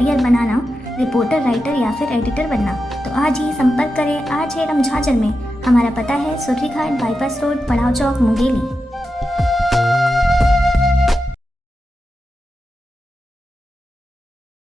Career बनाना, reporter, writer या फिर editor बनना, तो आज ही संपर्क करें RJ रमझाझर में। हमारा पता है सुर्रीघाट बाईपास रोड, पड़ाव चौक, मुंगेली।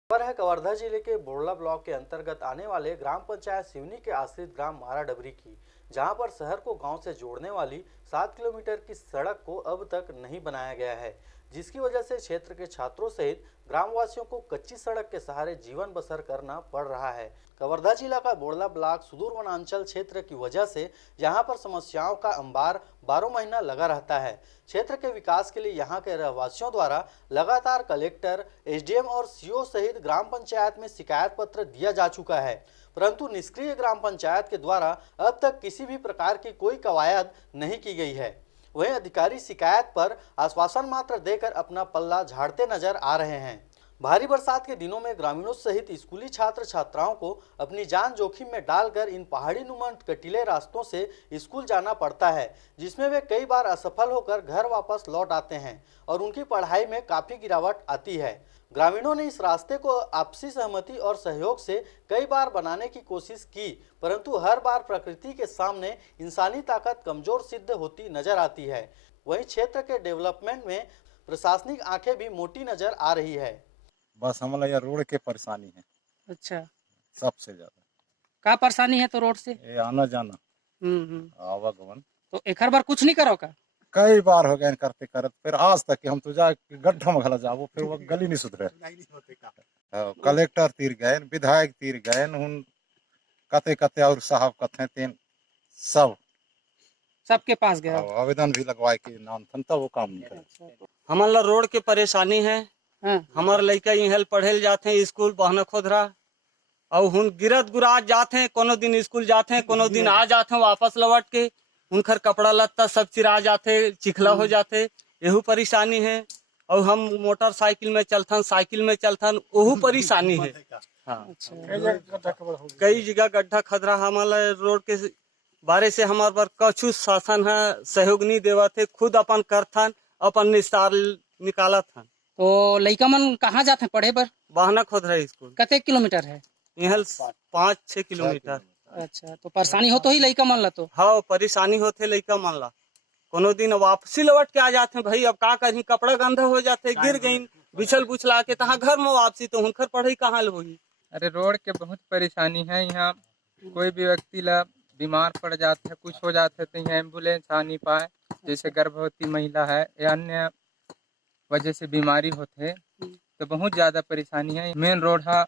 खबर है कवर्धा जिले के बोड़ला ब्लॉक के अंतर्गत आने वाले ग्राम पंचायत सिवनी के आश्रित ग्राम मारा डबरी की, जहां पर शहर को गांव से जोड़ने वाली 7 किलोमीटर की सड़क को अब तक नहीं बनाया गया है, जिसकी वजह से क्षेत्र के छात्रों सहित ग्रामवासियों को कच्ची सड़क के सहारे जीवन बसर करना पड़ रहा है। कवर्धा जिला का बोड़ला ब्लॉक सुदूर वनांचल क्षेत्र की वजह से यहाँ पर समस्याओं का अंबार 12 महीना लगा रहता है। क्षेत्र के विकास के लिए यहाँ के रहवासियों द्वारा लगातार कलेक्टर, SDM और CO सहित ग्राम पंचायत में शिकायत पत्र दिया जा चुका है, परंतु निष्क्रिय ग्राम पंचायत के द्वारा अब तक किसी भी प्रकार की कोई कवायद नहीं की गई है। वहीं अधिकारी शिकायत पर आश्वासन मात्र देकर अपना पल्ला झाड़ते नजर आ रहे हैं। भारी बरसात के दिनों में ग्रामीणों सहित स्कूली छात्र छात्राओं को अपनी जान जोखिम में डालकर इन पहाड़ी नुमा कटीले रास्तों से स्कूल जाना पड़ता है, जिसमें वे कई बार असफल होकर घर वापस लौट आते हैं और उनकी पढ़ाई में काफी गिरावट आती है। ग्रामीणों ने इस रास्ते को आपसी सहमति और सहयोग से कई बार बनाने की कोशिश की, परंतु हर बार प्रकृति के सामने इंसानी ताकत कमजोर सिद्ध होती नजर आती है। वहीं क्षेत्र के डेवलपमेंट में प्रशासनिक आंखें भी मोटी नजर आ रही है। बस हमारा यह रोड के परेशानी है। अच्छा, सबसे ज्यादा का परेशानी है तो रोड से? ये आना जाना आवागमन। तो एक बार कुछ नहीं करो का? कई बार हो गए करते करते, फिर आज तक कि हम तो जा गड्ढा में घला जाबो, फिर वो गली नहीं सुधरे। कलेक्टर तीर गए, विधायक तीर गए, उन कते कते और साहब कथे तीन सबके पास गया, आवेदन भी लगवाए के नाम थन, तब वो काम नहीं करे। हमारा रोड के परेशानी है। हमारे लड़का यहाँ पढ़े जाते स्कूल बहना खोदरा, और हुन गिरत गुरात जाते, कोनो दिन स्कूल जाते, कोनो दिन आ जाते वापस लौट के, उनकर कपड़ा लत्ता सब चिरा जाते, चिखला हो जाते, यही परेशानी है। और हम मोटरसाइकिल में चलथन, साइकिल में चलथन, वही परेशानी है। हाँ, कई जगह गड्ढा खदरा। हमारे रोड के बारे से हमारे पर कछु शासन है सहयोग नहीं देवा थे, खुद अपन करथन, अपन निस्तार निकालत हन। तो लड़का मन कहाँ जाते पढ़े पर? बहना खोदरा स्कूल कते किलोमीटर है यहाँ? 5-6 किलोमीटर। अच्छा, तो परेशानी हो तो ही लड़का मन ला तो? हाँ, परेशानी होते लड़का मन ला। कोनो दिन वापसी लौट के आ जाते भाई, अब का कहीं कपड़ा गंदा हो जाते, गिर गई बिछल बुछला के तहाँ घर में वापसी, तो उनकर पढ़ाई कहाँ होगी? अरे रोड के बहुत परेशानी है यहाँ। कोई भी व्यक्ति ला बीमार पड़ जाता है, कुछ हो जाता है, तो यहाँ एम्बुलेंस आ नहीं पाए, जैसे गर्भवती महिला है या अन्य वजह से बीमारी होते, तो बहुत ज्यादा परेशानी है। मेन रोड है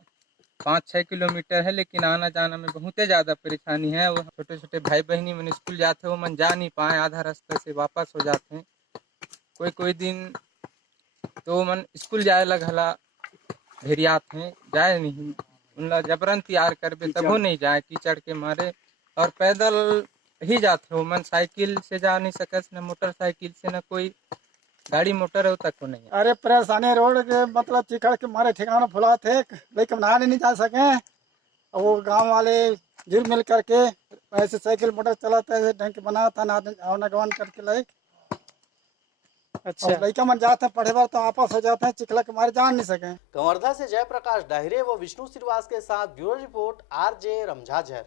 5-6 किलोमीटर है, लेकिन आना जाना में बहुत ज्यादा परेशानी है। वो छोटे छोटे भाई बहनी मन स्कूल जाते, वो मन जा नहीं पाए, आधा रास्ते से वापस हो जाते हैं। कोई कोई दिन तो मन स्कूल जाए लगला भेरियात हैं, जाए नहीं, उनला जबरन तैयार करबे तब वो नहीं जाए, कीचड़ के मारे, और पैदल ही जाते हो मन। साइकिल से जा नहीं सकस, न मोटरसाइकिल से, न कोई गाड़ी मोटर हो तक को नहीं। अरे परेशानी रोड के मतलब चिकड़ के मारे ठिकाना फुला थे, लेकिन नहाने नहीं जा सके। वो गांव वाले जुड़ मिल करके ऐसे साइकिल मोटर चलाते हैं, ढंग के बना था नगवान करके लाइक। अच्छा, लड़का मन जाते पढ़े बार तो वापस हो जाते हैं, चिखला के मारे जान नहीं सके। कवर्धा से जयप्रकाश डाहिरे व विष्णु श्रीवास के साथ ब्यूरो रिपोर्ट RJ रमझाझर।